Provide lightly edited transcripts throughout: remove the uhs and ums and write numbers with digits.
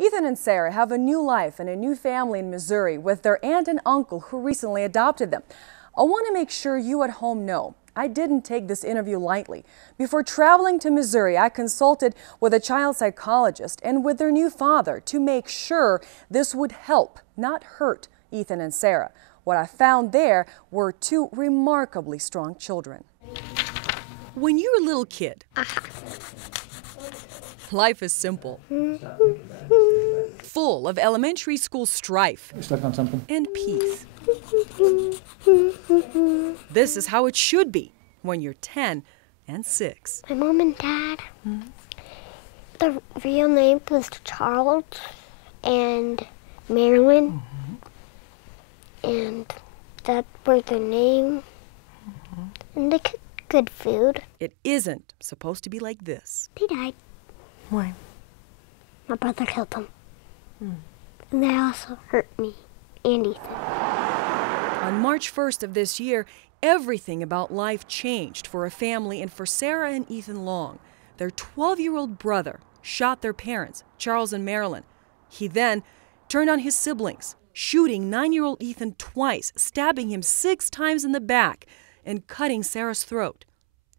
Ethan and Sarah have a new life and a new family in Missouri with their aunt and uncle who recently adopted them. I want to make sure you at home know I didn't take this interview lightly. Before traveling to Missouri, I consulted with a child psychologist and with their new father to make sure this would help, not hurt, Ethan and Sarah. What I found there were two remarkably strong children. When you're a little kid, life is simple. Full of elementary school strife. You're stuck on something? And peace. This is how it should be when you're 10 and 6. My mom and dad, the real name was Charles and Marilyn. And that was their name. And they cooked good food. It isn't supposed to be like this. They died. Why? My brother killed them. And they also hurt me and Ethan. On March 1st of this year, everything about life changed for a family and for Sarah and Ethan Long. Their 12-year-old brother shot their parents, Charles and Marilyn. He then turned on his siblings, shooting 9-year-old Ethan twice, stabbing him 6 times in the back, and cutting Sarah's throat.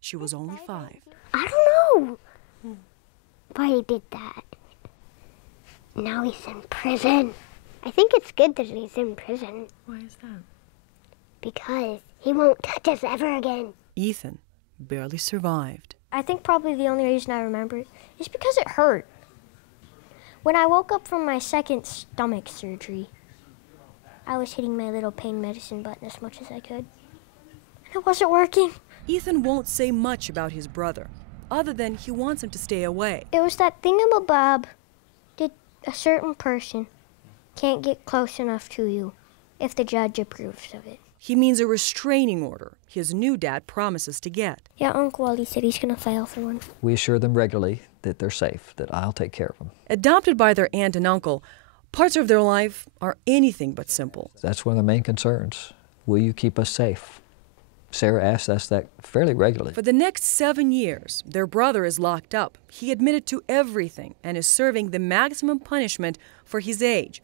She was only 5. I don't know why he did that. Now he's in prison. I think it's good that he's in prison. Why is that? Because he won't touch us ever again. Ethan barely survived. I think probably the only reason I remember it is because it hurt. When I woke up from my second stomach surgery, I was hitting my little pain medicine button as much as I could. And it wasn't working. Ethan won't say much about his brother, other than he wants him to stay away. It was that thingamabob that a certain person can't get close enough to you if the judge approves of it. He means a restraining order his new dad promises to get. Yeah, Uncle Wally said he's going to file for one. We assure them regularly that they're safe, that I'll take care of them. Adopted by their aunt and uncle, parts of their life are anything but simple. That's one of their main concerns. Will you keep us safe? Sarah asks us that fairly regularly. For the next 7 years, their brother is locked up. He admitted to everything and is serving the maximum punishment for his age.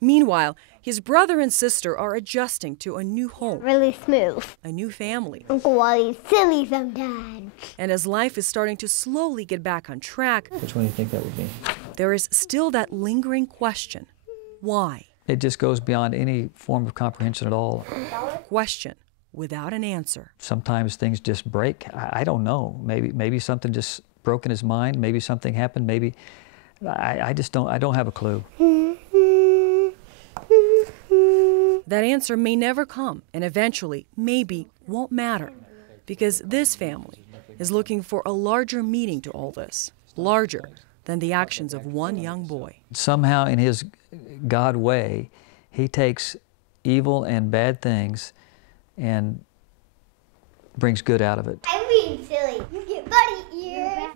Meanwhile, his brother and sister are adjusting to a new home, Really smooth. a new family. Uncle Wally's silly sometimes. And as life is starting to slowly get back on track, Which one do you think that would be? there is still that lingering question. Why? It just goes beyond any form of comprehension at all. Question without an answer. Sometimes things just break. I don't know. Maybe something just broke in his mind. Maybe something happened. Maybe I just don't. I don't have a clue. That answer may never come, and eventually, maybe, won't matter, because this family is looking for a larger meaning to all this, larger than the actions of one young boy. Somehow, in his God way, he takes evil and bad things and brings good out of it. I'm being silly. You get buddy ear.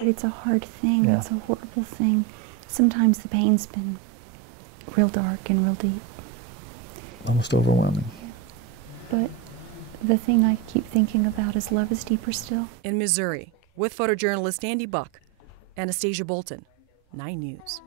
It's a hard thing. Yeah. It's a horrible thing. Sometimes the pain's been real dark and real deep. Almost overwhelming. But the thing I keep thinking about is love is deeper still. In Missouri, with photojournalist Andy Buck, Anastasia Bolton, 9 News.